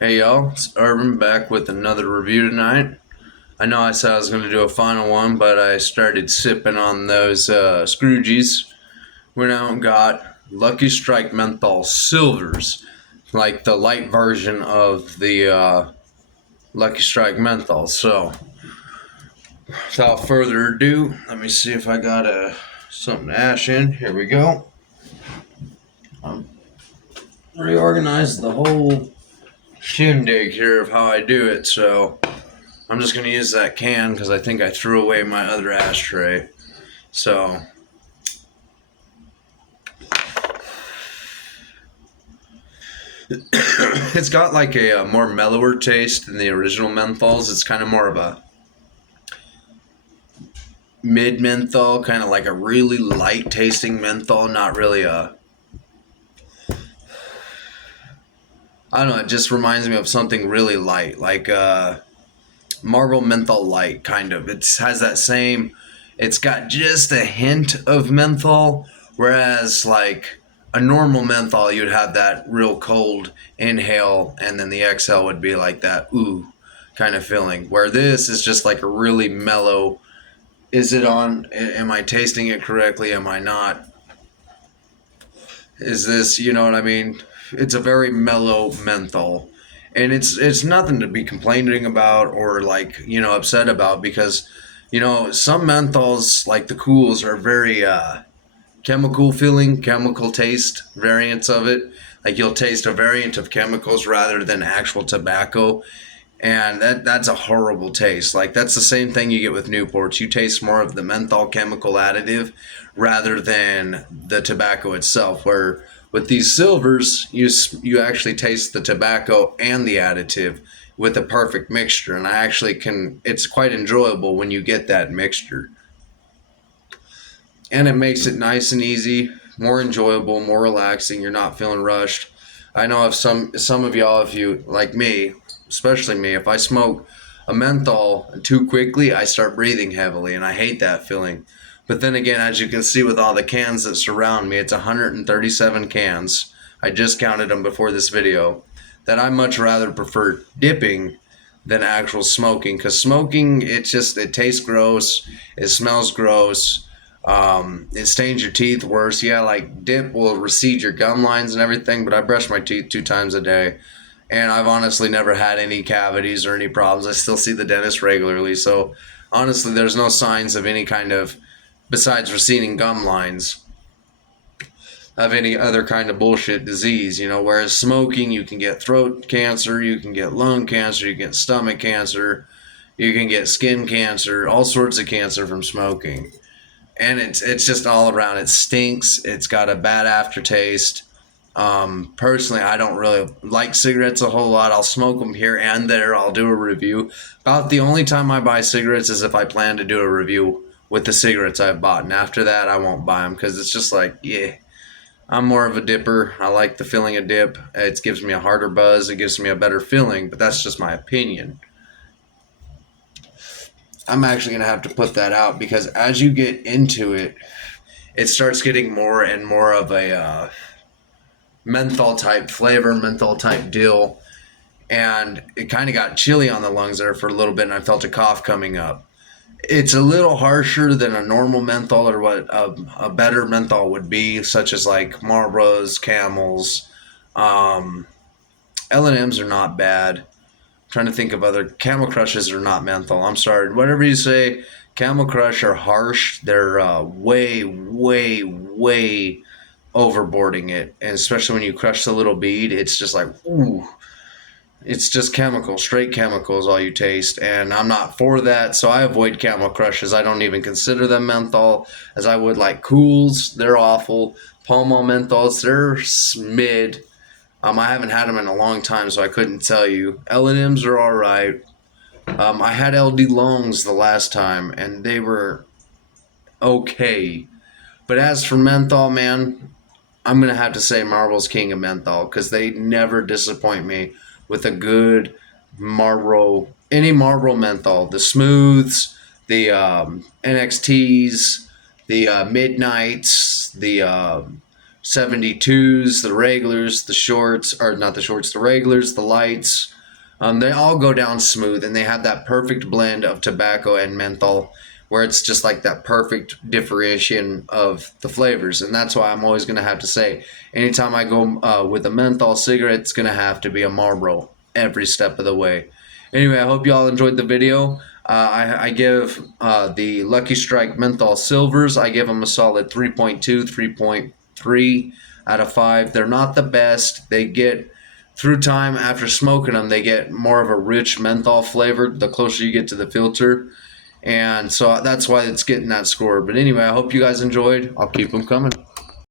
Hey y'all, it's Urban back with another review tonight. I know I said I was going to do a final one, but I started sipping on those Scroogies. Went out and got Lucky Strike Menthol Silvers, like the light version of the Lucky Strike Menthol. So, without further ado, let me see if I got something to ash in. Here we go. Reorganized the whole shindig here of how I do it, so I'm just going to use that can because I think I threw away my other ashtray. So, it's got like a more mellower taste than the original menthols. It's kind of more of a mid menthol, kind of like a really light tasting menthol, not really a. I don't know, it just reminds me of something really light, like Marlboro Menthol Light, kind of. It has that same, it's got just a hint of menthol, whereas like a normal menthol, you'd have that real cold inhale, and then the exhale would be like that ooh kind of feeling. Where this is just like a really mellow. Is it on? Am I tasting it correctly? Am I not? Is this, you know what I mean? It's a very mellow menthol, and it's nothing to be complaining about or like upset about because some menthols like the cools are very chemical feeling, chemical taste variants of it. Like you'll taste a variant of chemicals rather than actual tobacco, and that's a horrible taste. Like that's the same thing you get with Newports. You taste more of the menthol chemical additive rather than the tobacco itself. Where with these silvers, you actually taste the tobacco and the additive with a perfect mixture. And I actually can. It's quite enjoyable when you get that mixture, and it makes it nice and easy, more enjoyable, more relaxing. You're not feeling rushed. I know if some of y'all, if you like me, especially me, if I smoke a menthol too quickly, I start breathing heavily, and I hate that feeling. But then again, as you can see with all the cans that surround me, it's 137 cans. I just counted them before this video. That I much rather prefer dipping than actual smoking, because smoking, it tastes gross, it smells gross, it stains your teeth worse. Yeah, like dip will recede your gum lines and everything, but I brush my teeth 2 times a day, and I've honestly never had any cavities or any problems. I still see the dentist regularly, so honestly, there's no signs of any kind of, besides receding gum lines, of any other kind of bullshit disease. Whereas smoking, you can get throat cancer, you can get lung cancer, you can get stomach cancer, you can get skin cancer, all sorts of cancer from smoking. And it's just all around. It stinks. It's got a bad aftertaste. Personally, I don't really like cigarettes a whole lot. I'll smoke them here and there. I'll do a review. About the only time I buy cigarettes is if I plan to do a review with the cigarettes I've bought. And after that, I won't buy them because it's just like, yeah. I'm more of a dipper. I like the feeling of dip. It gives me a harder buzz. It gives me a better feeling, but that's just my opinion. I'm actually going to have to put that out because as you get into it, it starts getting more and more of a menthol type flavor, menthol type deal. And it kind of got chilly on the lungs there for a little bit, and I felt a cough coming up. It's a little harsher than a normal menthol or what a better menthol would be, such as like Marlboros, Camels. Um, L&M's are not bad. I'm trying to think of other. Camel Crushes are not menthol. I'm sorry. Whatever you say, Camel Crush are harsh. They're way, way, way overboarding it. And especially when you crush the little bead, it's just like, ooh. It's just chemicals, straight chemicals, all you taste. And I'm not for that, so I avoid Camel Crushes. I don't even consider them menthol, as I would like Cools. They're awful. Pall Mall menthols, they're mid. I haven't had them in a long time, so I couldn't tell you. L&M's are all right. I had LD Longs the last time, and they were okay. But as for menthol, man, I'm going to have to say Marlboro's king of menthol because they never disappoint me with a good Marlboro, any Marlboro menthol. The Smooths, the NXTs, the Midnights, the 72s, the regulars, the shorts, or not the shorts, the regulars, the lights. They all go down smooth, and they have that perfect blend of tobacco and menthol, where it's just like that perfect differentiation of the flavors. And that's why I'm always going to have to say, anytime I go with a menthol cigarette, it's going to have to be a Marlboro every step of the way. Anyway, I hope you all enjoyed the video. I give the Lucky Strike Menthol Silvers, I give them a solid 3.2, 3.3 out of 5. They're not the best. They get, through time after smoking them, they get more of a rich menthol flavor the closer you get to the filter. And so that's why it's getting that score. But anyway, I hope you guys enjoyed. I'll keep them coming.